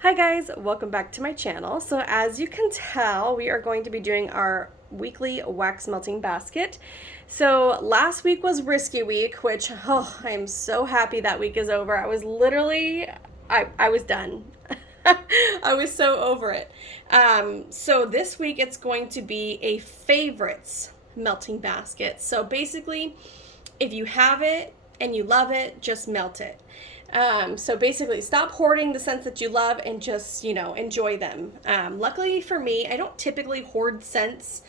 Hi guys, welcome back to my channel. So as you can tell, we are going to be doing our weekly wax melting basket. So last week was risky week, which I am so happy that week is over. I was literally, I was done. I was so over it. So this week it's going to be a favorites melting basket. So basically, if you have it and you love it, just melt it. So basically, stop hoarding the scents that you love and just, enjoy them. Luckily for me, I don't typically hoard scents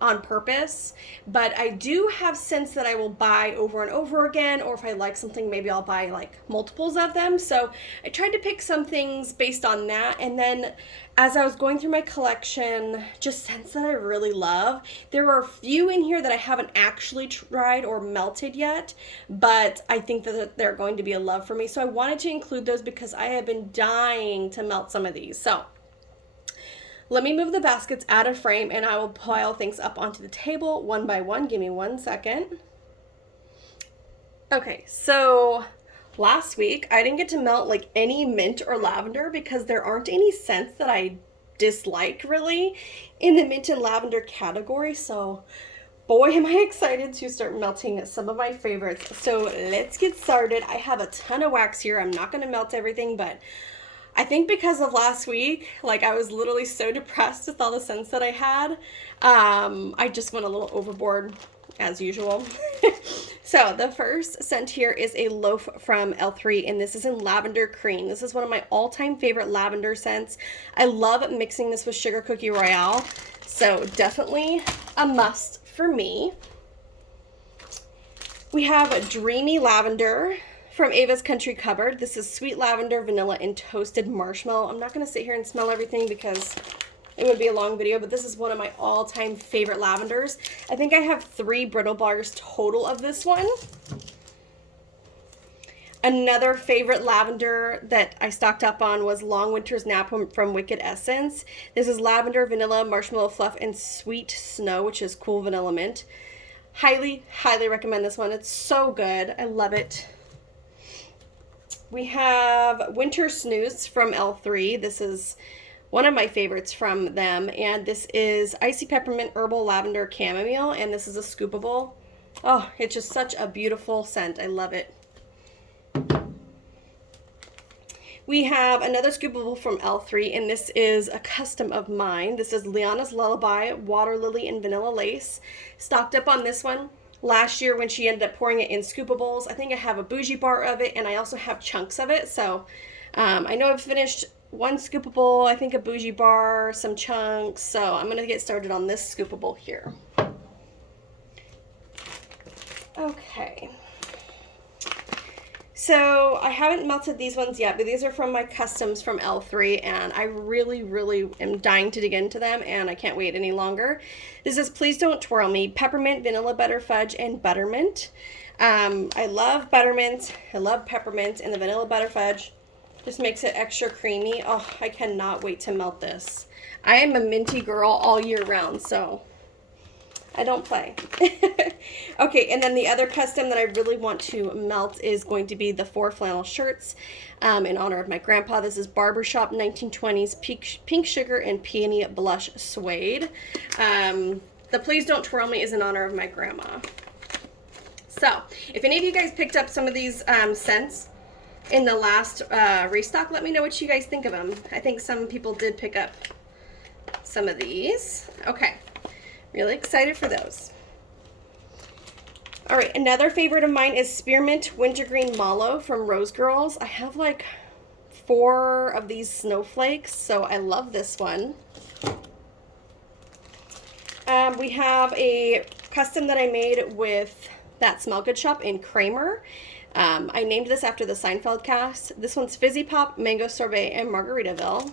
on purpose, but I do have scents that I will buy over and over again, or if I like something, maybe I'll buy like multiples of them. So I tried to pick some things based on that, and then as I was going through my collection, just scents that I really love. There are a few in here that I haven't actually tried or melted yet, but I think that they're going to be a love for me. So I wanted to include those because I have been dying to melt some of these. So let me move the baskets out of frame and I will pile things up onto the table one by one. Give me 1 second. Okay, so last week I didn't get to melt like any mint or lavender because there aren't any scents that I dislike really in the mint and lavender category. So boy, am I excited to start melting some of my favorites. So let's get started. I have a ton of wax here. I'm not going to melt everything, but I think because of last week, like I was literally so depressed with all the scents that I had, I just went a little overboard as usual. So the first scent here is a loaf from L3, and this is in lavender cream. This is one of my all-time favorite lavender scents. I love mixing this with Sugar Cookie Royale, so definitely a must for me. We have Dreamy Lavender from Ava's Country Cupboard. This is sweet lavender, vanilla, and toasted marshmallow. I'm not going to sit here and smell everything because it would be a long video, but this is one of my all-time favorite lavenders. I think I have 3 brittle bars total of this one. Another favorite lavender that I stocked up on was Long Winter's Nap from Wicked Essence. This is lavender, vanilla, marshmallow fluff, and sweet snow, which is cool vanilla mint. Highly, highly recommend this one. It's so good. I love it. We have Winter Snooze from L3. This is one of my favorites from them, and this is Icy Peppermint Herbal Lavender Chamomile, and this is a scoopable. Oh, it's just such a beautiful scent. I love it. We have another scoopable from L3, and this is a custom of mine. This is Liana's Lullaby Water Lily and Vanilla Lace. Stocked up on this one last year when she ended up pouring it in scoopables. I think I have a bougie bar of it, and I also have chunks of it. So I know I've finished one scoopable, I think a bougie bar, some chunks. So I'm going to get started on this scoopable here. Okay. So I haven't melted these ones yet, but these are from my customs from L3, and I really, really am dying to dig into them, and I can't wait any longer. This is Please Don't Twirl Me, Peppermint, Vanilla Butter Fudge, and Buttermint. I love buttermint, I love peppermint, and the vanilla butter fudge just makes it extra creamy. Oh, I cannot wait to melt this. I am a minty girl all year round, so I don't play. Okay, and then the other custom that I really want to melt is going to be the 4 flannel shirts in honor of my grandpa. This is Barbershop 1920s Pink Sugar and Peony Blush Suede. The Please Don't Twirl Me is in honor of my grandma. So, if any of you guys picked up some of these scents in the last restock, let me know what you guys think of them. I think some people did pick up some of these. Okay. Really excited for those. All right, another favorite of mine is Spearmint Wintergreen Mallow from Rose Girls. I have like 4 of these snowflakes, so I love this one. We have a custom that I made with That Smell Good Shop in Kramer. I named this after the Seinfeld cast. This one's Fizzy Pop, Mango Sorbet, and Margaritaville.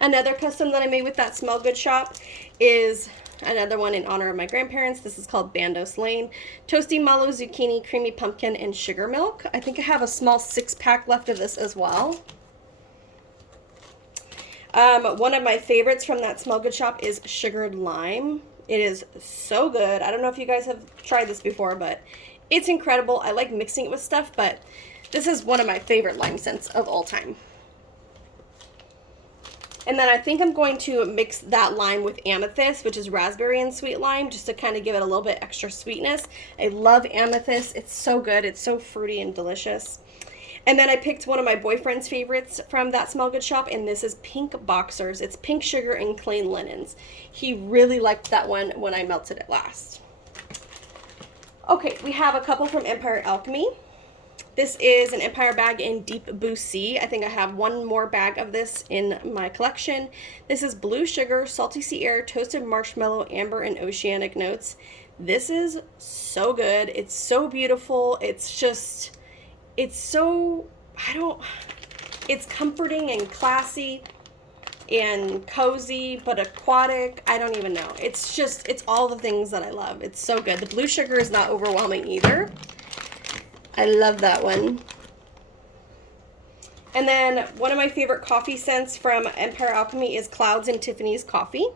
Another custom that I made with That Smell Good Shop is another one in honor of my grandparents. This is called Bandos Lane. Toasty Mallow Zucchini, Creamy Pumpkin, and Sugar Milk. I think I have a small 6-pack left of this as well. One of my favorites from That Smell Good Shop is Sugared Lime. It is so good. I don't know if you guys have tried this before, but it's incredible. I like mixing it with stuff, but This is one of my favorite lime scents of all time. And then I think I'm going to mix that lime with amethyst, which is raspberry and sweet lime, just to kind of give it a little bit extra sweetness. I love amethyst. It's so good. It's so fruity and delicious. And then I picked one of my boyfriend's favorites from that Smell Good shop, and this is Pink Boxers. It's pink sugar and clean linens. He really liked that one when I melted it last. Okay, we have a couple from Empire Alchemy. This is an Empire bag in Deep Blue Sea. I think I have one more bag of this in my collection. This is Blue Sugar, Salty Sea Air, Toasted Marshmallow, Amber, and Oceanic Notes. This is so good. It's so beautiful. It's just, it's so, it's comforting and classy and cozy, but aquatic. I don't even know. It's just, it's all the things that I love. It's so good. The Blue Sugar is not overwhelming either. I love that one. And then one of my favorite coffee scents from Empire Alchemy is Clouds and Tiffany's Coffee.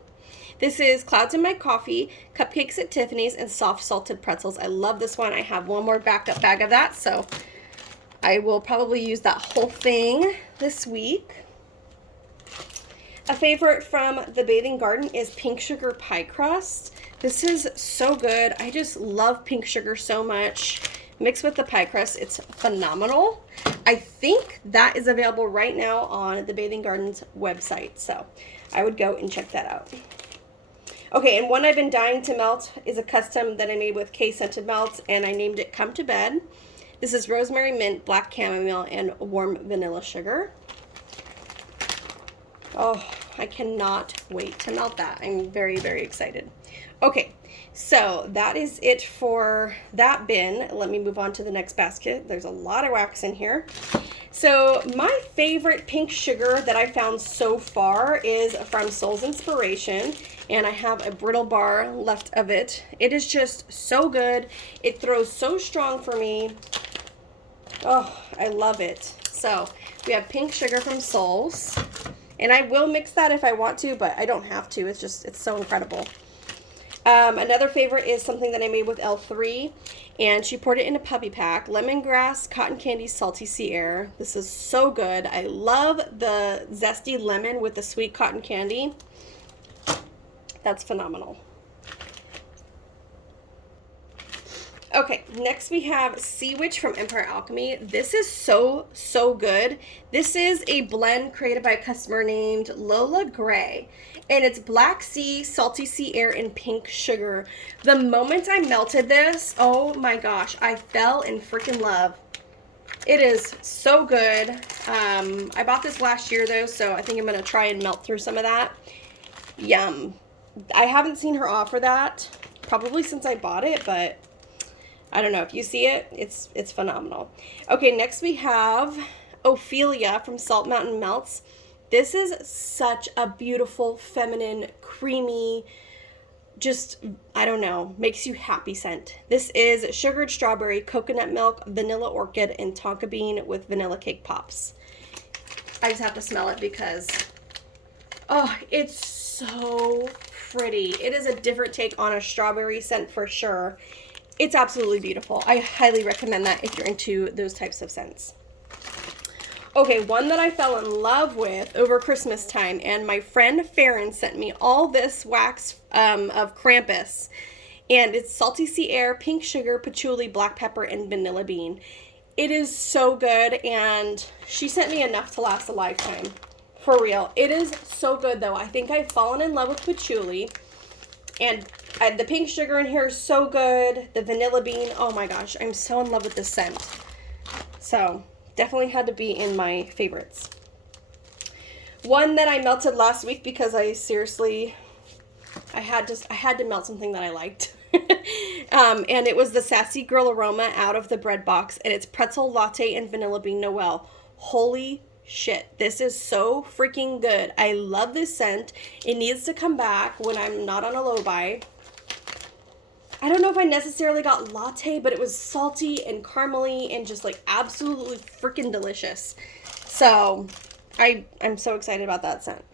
This is Clouds in My Coffee, Cupcakes at Tiffany's, and Soft Salted Pretzels. I love this one. I have one more backup bag of that, so I will probably use that whole thing this week. A favorite from the Bathing Garden is Pink Sugar Pie Crust. This is so good. I just love pink sugar so much. Mixed with the pie crust, it's phenomenal. I think that is available right now on the Bathing Garden's website, so I would go and check that out. Okay, and one I've been dying to melt is a custom that I made with K-scented melts, and I named it Come to Bed. This is rosemary, mint, black chamomile, and warm vanilla sugar. Oh, I cannot wait to melt that. I'm very, very excited. Okay, so that is it for that bin. Let me move on to the next basket. There's a lot of wax in here. So my favorite pink sugar that I found so far is from Soul's Inspiration, and I have a brittle bar left of it. It is just so good. It throws so strong for me. Oh, I love it. So we have pink sugar from Soul's, and I will mix that if I want to, but I don't have to. It's just, it's so incredible. Another favorite is something that I made with L3, and she poured it in a puppy pack. Lemongrass, Cotton Candy, Salty Sea Air. This is so good. I love the zesty lemon with the sweet cotton candy. That's phenomenal. Okay, next we have Sea Witch from Empire Alchemy. This is so, so good. This is a blend created by a customer named Lola Gray, and it's black sea, salty sea air, and pink sugar. The moment I melted this, oh my gosh, I fell in freaking love. It is so good. I bought this last year though, so I think I'm gonna try and melt through some of that. Yum. I haven't seen her offer that probably since I bought it, but I don't know. If you see it, it's phenomenal. Okay, next we have Ophelia from Salt Mountain Melts. This is such a beautiful, feminine, creamy, just, I don't know, makes you happy scent. This is sugared strawberry, coconut milk, vanilla orchid, and tonka bean with vanilla cake pops. I just have to smell it because, oh, it's so pretty. It is a different take on a strawberry scent for sure. It's absolutely beautiful. I highly recommend that if you're into those types of scents. Okay, one that I fell in love over Christmas time, and my friend Farron sent me all this wax of Krampus, and it's Salty Sea Air, Pink Sugar, Patchouli, Black Pepper, and Vanilla Bean. It is so good, and she sent me enough to last a lifetime. For real. It is so good, though. I think I've fallen in love with patchouli. And the pink sugar in here is so good. The vanilla bean, oh my gosh, I'm so in love with this scent. So, definitely had to be in my favorites. One that I melted last week because I had to melt something that I liked. And it was the Sassy Girl Aroma out of the bread box, and it's pretzel latte and vanilla bean Noel. Holy shit, this is so freaking good. I love this scent. It needs to come back when I'm not on a low buy. I don't know if I necessarily got latte, but it was salty and caramely and just like absolutely freaking delicious. So I'm so excited about that scent.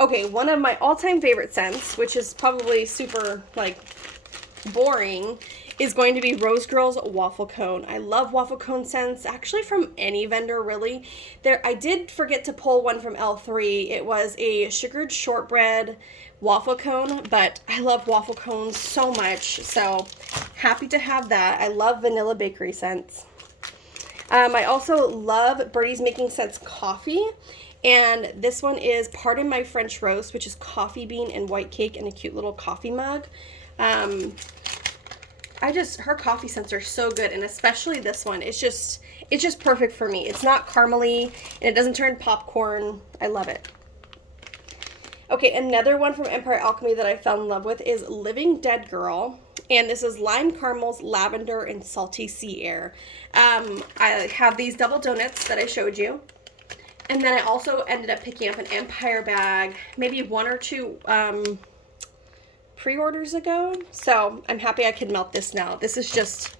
Okay, one of my all-time favorite scents, which is probably super like boring, is going to be Rose Girl's waffle cone. I love waffle cone scents, actually from any vendor really. I did forget to pull one from L3. It was a sugared shortbread waffle cone, but I love waffle cones so much, so happy to have that. I love vanilla bakery scents. I also love Birdie's Making Sense coffee, and this one is Pardon My French Roast, which is coffee bean and white cake in a cute little coffee mug. Her coffee scents are so good, and especially this one. It's just perfect for me. It's not caramely, and it doesn't turn popcorn. I love it. Okay, another one from Empire Alchemy that I fell in love with is Living Dead Girl, and this is Lime Caramels, Lavender, and Salty Sea Air. I have these double donuts that I showed you, and then I also ended up picking up an Empire bag, maybe 1 or 2 pre-orders ago, so I'm happy I can melt this now. This is just,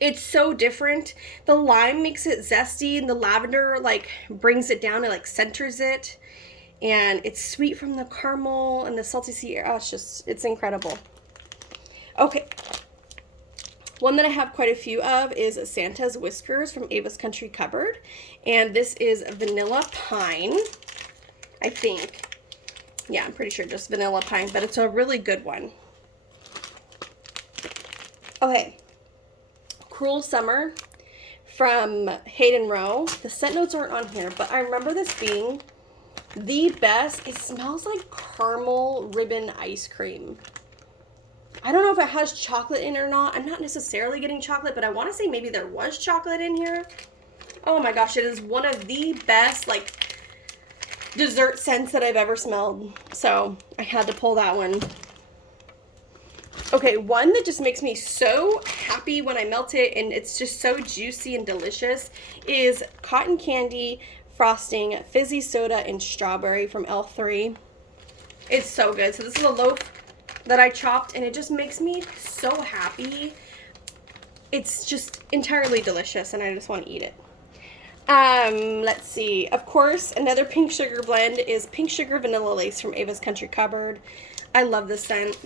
it's so different. The lime makes it zesty, and the lavender like brings it down and like centers it, and it's sweet from the caramel and the salty sea air. Oh, it's incredible. Okay, one that I have quite a few of is Santa's Whiskers from Ava's Country Cupboard, and this is vanilla pine, I think. Yeah, I'm pretty sure just vanilla pine, but it's a really good one. Okay, Cruel Summer from Hayden Rowe. The scent notes aren't on here, but I remember this being the best. It smells like caramel ribbon ice cream. I don't know if it has chocolate in it or not. I'm not necessarily getting chocolate, but I want to say maybe there was chocolate in here. Oh my gosh, it is one of the best, like, dessert scents that I've ever smelled, so I had to pull that one. Okay, one that just makes me so happy when I melt it, and it's just so juicy and delicious, is Cotton Candy Frosting Fizzy Soda and Strawberry from L3. It's so good. So this is a loaf that I chopped, and it just makes me so happy. It's just entirely delicious, and I just want to eat it. Let's see. Of course, another pink sugar blend is Pink Sugar Vanilla Lace from Ava's Country Cupboard. I love this scent.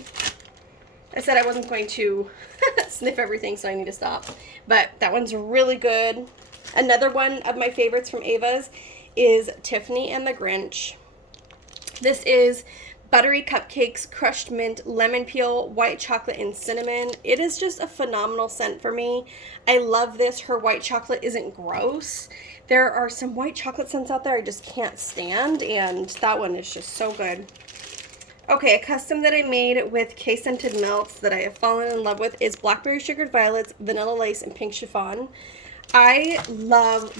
I said I wasn't going to sniff everything, so I need to stop. But that one's really good. Another one of my favorites from Ava's is Tiffany and the Grinch. This is buttery cupcakes, crushed mint, lemon peel, white chocolate, and cinnamon. It is just a phenomenal scent for me. I love this. Her white chocolate isn't gross. There are some white chocolate scents out there I just can't stand, and that one is just so good. Okay, a custom that I made with K-scented melts that I have fallen in love with is Blackberry Sugared Violets, Vanilla Lace, and Pink Chiffon. I love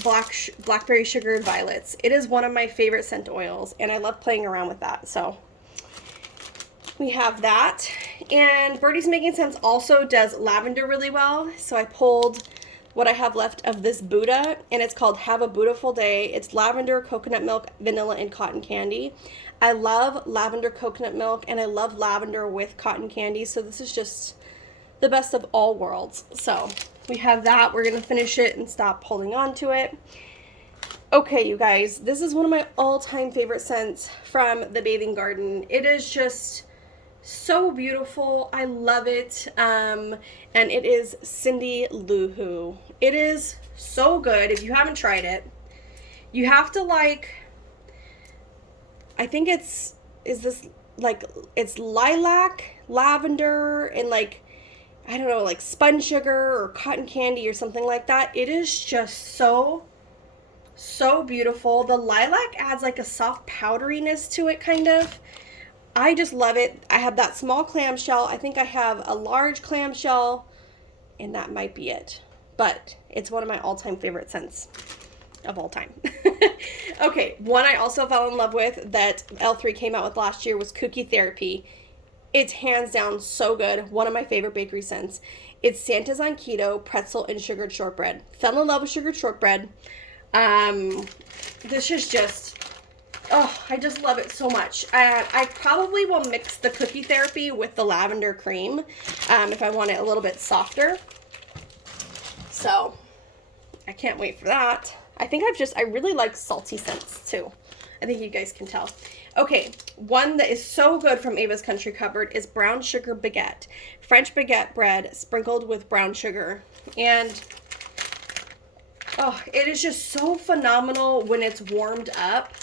Blackberry Sugared Violets. It is one of my favorite scent oils, and I love playing around with that, so we have that. And Birdie's Making Sense also does lavender really well, so I pulled what I have left of this Buddha, and it's called Have a Beautiful Day. It's lavender, coconut milk, vanilla, and cotton candy. I love lavender coconut milk, and I love lavender with cotton candy, so this is just the best of all worlds. So we have that. We're gonna finish it and stop holding on to it. Okay, you guys, this is one of my all-time favorite scents from the Bathing Garden. It is just so beautiful. I love it. And it is Cindy Lou Who. It is so good. If you haven't tried it, you have to like, I think it's lilac, lavender, and like, I don't know, like spun sugar or cotton candy or something like that. It is just so beautiful. The lilac adds like a soft powderiness to it, kind of. I just love it. I have that small clamshell. I think I have a large clamshell, and that might be it. But it's one of my all-time favorite scents of all time. Okay, one I also fell in love with that L3 came out with last year was Cookie Therapy. It's hands down so good. One of my favorite bakery scents. It's Santa's on Keto, pretzel, and sugared shortbread. Fell in love with sugared shortbread. This is just, oh, I just love it so much. I probably will mix the Cookie Therapy with the lavender cream if I want it a little bit softer. So I can't wait for that. I think I really like salty scents too. I think you guys can tell. Okay, one that is so good from Ava's Country Cupboard is brown sugar baguette. French baguette bread sprinkled with brown sugar. And oh, it is just so phenomenal when it's warmed up.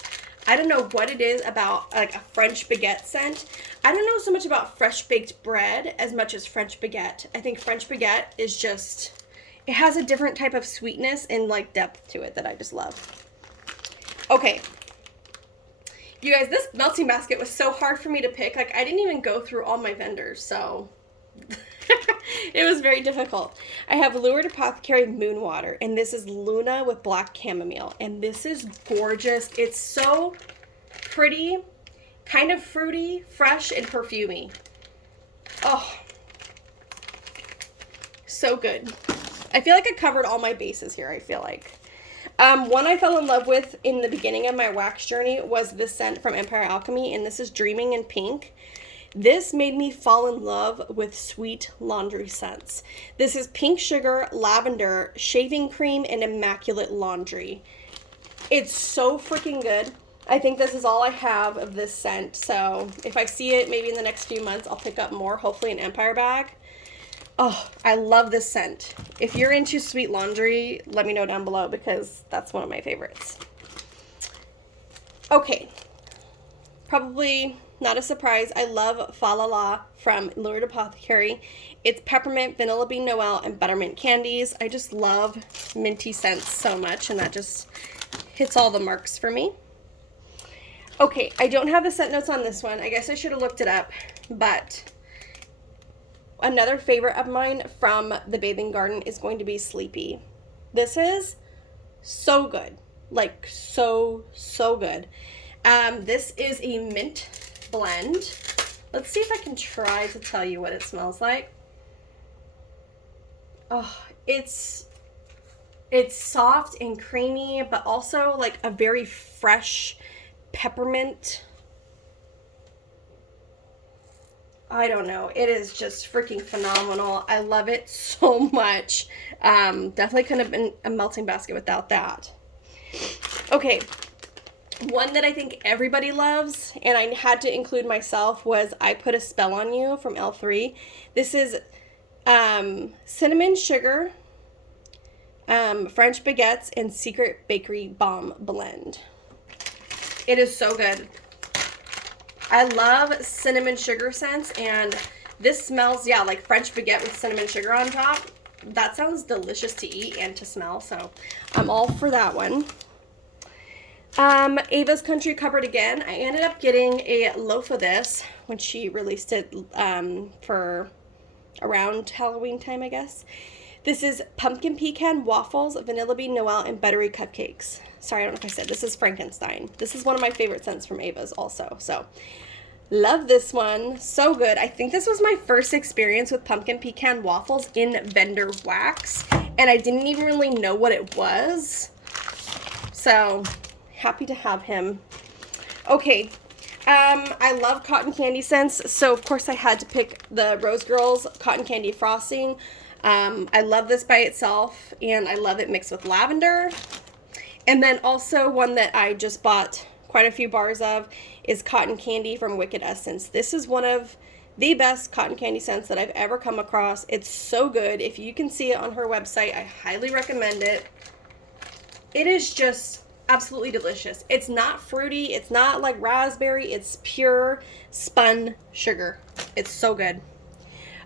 I don't know what it is about like a French baguette scent. I don't know so much about fresh baked bread as much as French baguette. I think French baguette is just, it has a different type of sweetness and like depth to it that I just love. Okay. You guys, this melting basket was so hard for me to pick. Like I didn't even go through all my vendors, so it was very difficult. I have Lured Apothecary Moon Water, and this is Luna with black chamomile, and this is gorgeous. It's so pretty, kind of fruity, fresh, and perfumey. Oh, so good. I feel like I covered all my bases here, I feel like. One I fell in love with in the beginning of my wax journey was this scent from Empire Alchemy, and this is Dreaming in Pink. This made me fall in love with sweet laundry scents. This is pink sugar, lavender, shaving cream, and immaculate laundry. It's so freaking good. I think this is all I have of this scent. So if I see it maybe in the next few months, I'll pick up more, hopefully an Empire bag. Oh, I love this scent. If you're into sweet laundry, let me know down below because that's one of my favorites. Okay, probably not a surprise. I love Fa La La from Lured Apothecary. It's peppermint, vanilla bean Noel, and buttermint candies. I just love minty scents so much, and that just hits all the marks for me. Okay, I don't have the scent notes on this one. I guess I should have looked it up, but another favorite of mine from the Bathing Garden is going to be Sleepy. This is so good. Like, so good. This is a mint blend. Let's see if I can try to tell you what it smells like. Oh, it's soft and creamy, but also like a very fresh peppermint. I don't know. It is just freaking phenomenal. I love it so much. Definitely couldn't have been a melting basket without that. Okay. One that I think everybody loves, and I had to include myself, was I Put a Spell on You from L3. This is cinnamon sugar, French baguettes, and secret bakery bomb blend. It is so good. I love cinnamon sugar scents, and this smells, yeah, like French baguette with cinnamon sugar on top. That sounds delicious to eat and to smell, so I'm all for that one. Ava's Country Cupboard again. I ended up getting a loaf of this when she released it for around Halloween time, I guess. This is pumpkin pecan waffles, vanilla bean Noel, and buttery cupcakes. Sorry, I don't know if I said. This is Frankenstein. This is one of my favorite scents from Ava's also. So, love this one. So good. I think this was my first experience with pumpkin pecan waffles in vendor wax, and I didn't even really know what it was. So, happy to have him. Okay. I love cotton candy scents, so of course I had to pick the Rose Girls Cotton Candy Frosting. I love this by itself, and I love it mixed with lavender. And then also one that I just bought quite a few bars of is Cotton Candy from Wicked Essence. This is one of the best cotton candy scents that I've ever come across. It's so good. If you can see it on her website, I highly recommend it. It is just absolutely delicious. It's not fruity. It's not like raspberry. It's pure spun sugar. It's so good.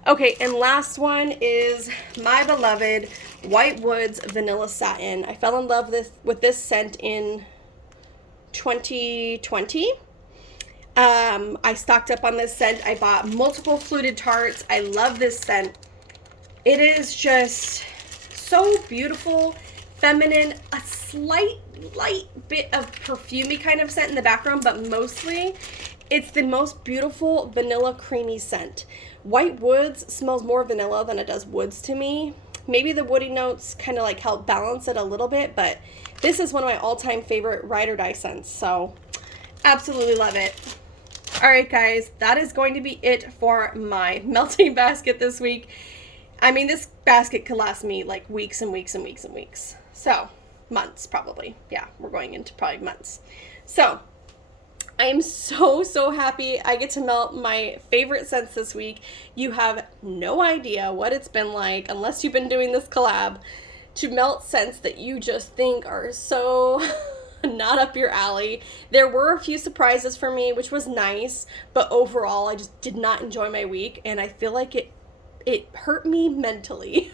Okay, and last one is my beloved White Woods Vanilla Satin. I fell in love with this scent in 2020. I stocked up on this scent. I bought multiple fluted tarts. I love this scent. It is just so beautiful, feminine, a light bit of perfumey kind of scent in the background, but mostly it's the most beautiful vanilla creamy scent. White Woods smells more vanilla than it does woods to me. Maybe the woody notes kind of like help balance it a little bit, but this is one of my all-time favorite ride or die scents, so absolutely love it. All right, guys, that is going to be it for my melting basket this week. I mean, this basket could last me like weeks and weeks and weeks and weeks. So, months probably. Yeah, we're going into probably months. So, I am so happy I get to melt my favorite scents this week. You have no idea what it's been like, unless you've been doing this collab, to melt scents that you just think are so not up your alley. There were a few surprises for me, which was nice, but overall I just did not enjoy my week, and I feel like it hurt me mentally.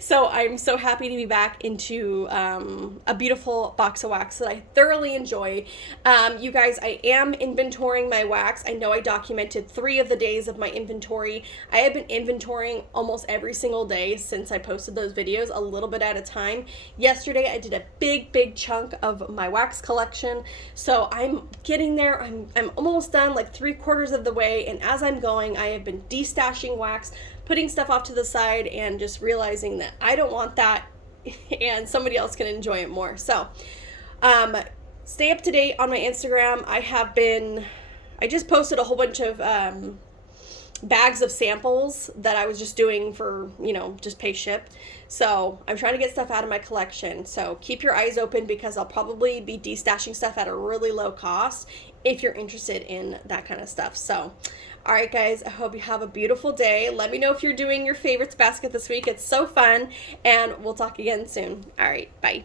So I'm so happy to be back into a beautiful box of wax that I thoroughly enjoy. You guys, I am inventorying my wax. I know I documented 3 of the days of my inventory. I have been inventorying almost every single day since I posted those videos, a little bit at a time. Yesterday I did a big chunk of my wax collection, so I'm getting there. I'm almost done, like 3/4 of the way, and as I'm going, I have been destashing wax, putting stuff off to the side, and just realizing that I don't want that and somebody else can enjoy it more. So stay up to date on my Instagram. I just posted a whole bunch of bags of samples that I was just doing for, just pay ship. So I'm trying to get stuff out of my collection. So keep your eyes open, because I'll probably be destashing stuff at a really low cost if you're interested in that kind of stuff. So, all right, guys, I hope you have a beautiful day. Let me know if you're doing your favorites basket this week. It's so fun, and we'll talk again soon. All right, bye.